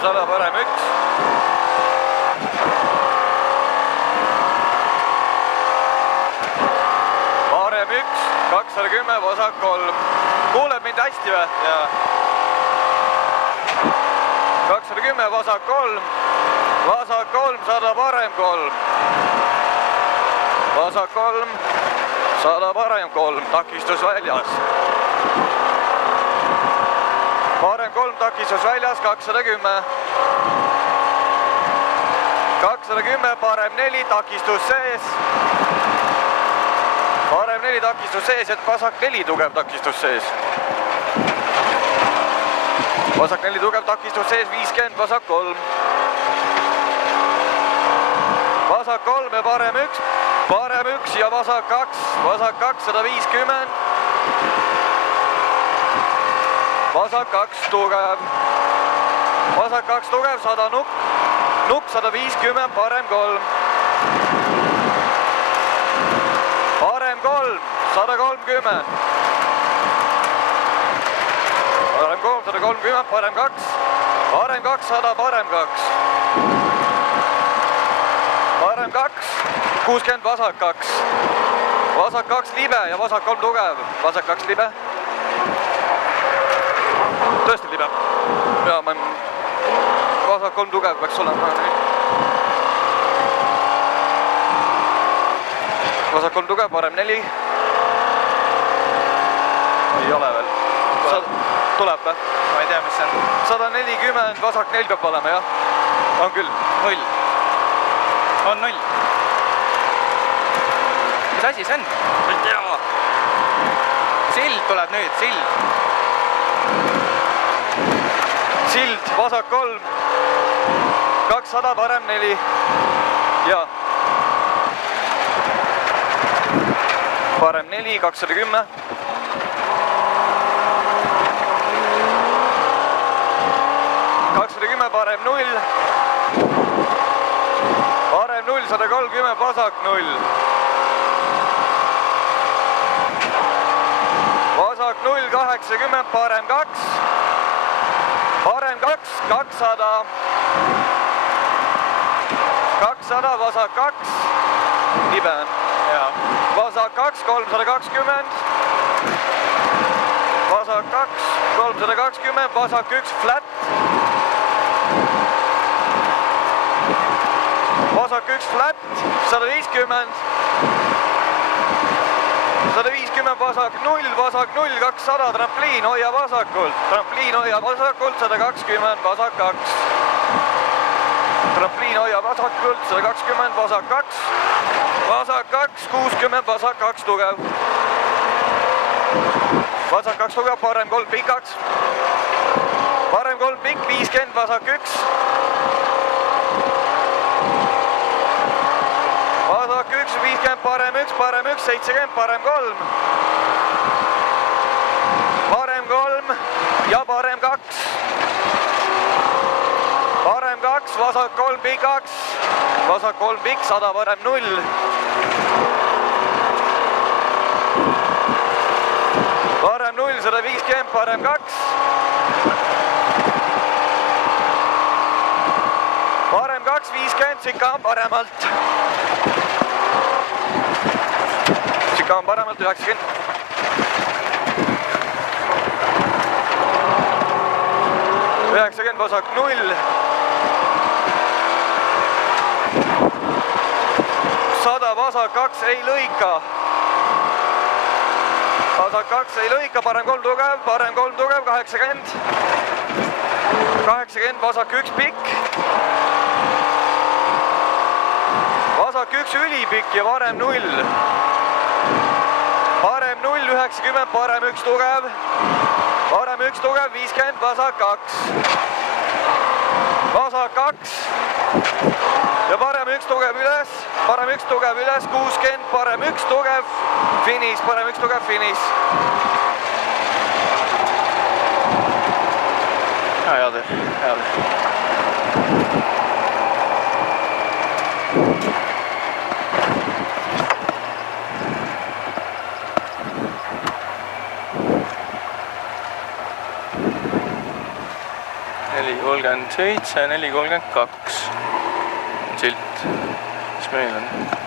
100, parem 1. Parem 1, 210, vasak 3. Kuuleb mind hästi või? Jaa. 210, vasak 3. Vasak 3, 100, parem 3. Vasak 3, 100, parem 3. Takistus väljas. Parem 3, takistus väljas, 210. 210, parem 4, takistus sees. Parem 4, takistus sees, et vasak 4, tugev takistus sees. Vasak 4, tugev takistus sees, 50, vasak 3. Vasak 3 ja parem 1. Parem 1 ja vasak 2. Vasak 2, 150. Vasak 2, tugev. Vasak 2, tugev, 100 nukk. Nukk 150, parem 3. Parem 3, 130. Parem 3, 130, parem 2. Parem 2, 100, parem 2. Parem 2, 60, vasak 2. Vasak 2 libe ja vasak 3 tugev. Vasak 2 libe. Tõesti libe. Ja ma vasak 3 tugev peaks olema. Vasak 3 tugev, parem 4. Ei ole veel. Tuleb või? Ma ei tea, mis see on. 140, vasak 4 peab olema, jah? On küll. 0. On 0. Mis asi see on? Ei tea. Sild tuleb nüüd, sild. Sild, vasak 3. 200, parem 4. Ja. Parem 4, 210. Parem 0. Parem 0, 130, vasak 0. Vasak 0, 80, parem 2. Parem 2, 200. 200, vasak 2. Libe on. Vasak 2, 320. Vasak 2, 320, vasak 1, flat. Vasak 1 flat, 150. 150, vasak 0, 200, trampliin, hoia vasakult. Trampliin, hoia vasakult, 120, vasak 2. Trampliin, hoia vasakult, 120, vasak 2. Vasak 2, 60, vasak 2 tugev. Vasak 2 tugev, parem 3 pikaks. Parem 3 pikk, 50, vasak 1. Vasak 1, 50, parem 1, 70, parem 3. Parem 3 ja parem 2. Parem 2, vasak 3 pikaks. Vasak 3 pikk, 100, parem 0. Parem 0, 150, parem 2. Parem 2, 50, sika on paremalt. Sika on paremalt, 90. Vasak 0. 100, vasak 2 ei lõika. Vasak 2 ei lõika, parem 3 tugev, 80. 80, vasak 1 pikk. Vasak 1 ülipikk ja parem 0. Parem 0, 90, parem 1 tugev. Parem 1 tugev, 50, vasak 2. Vasak 2. Ja parem 1 tugev üles. Parem 1 tugev üles, 60, parem 1 tugev. Finiš, parem 1 tugev, finiš. Head. 4:37, 4:32 silt, mis meil on.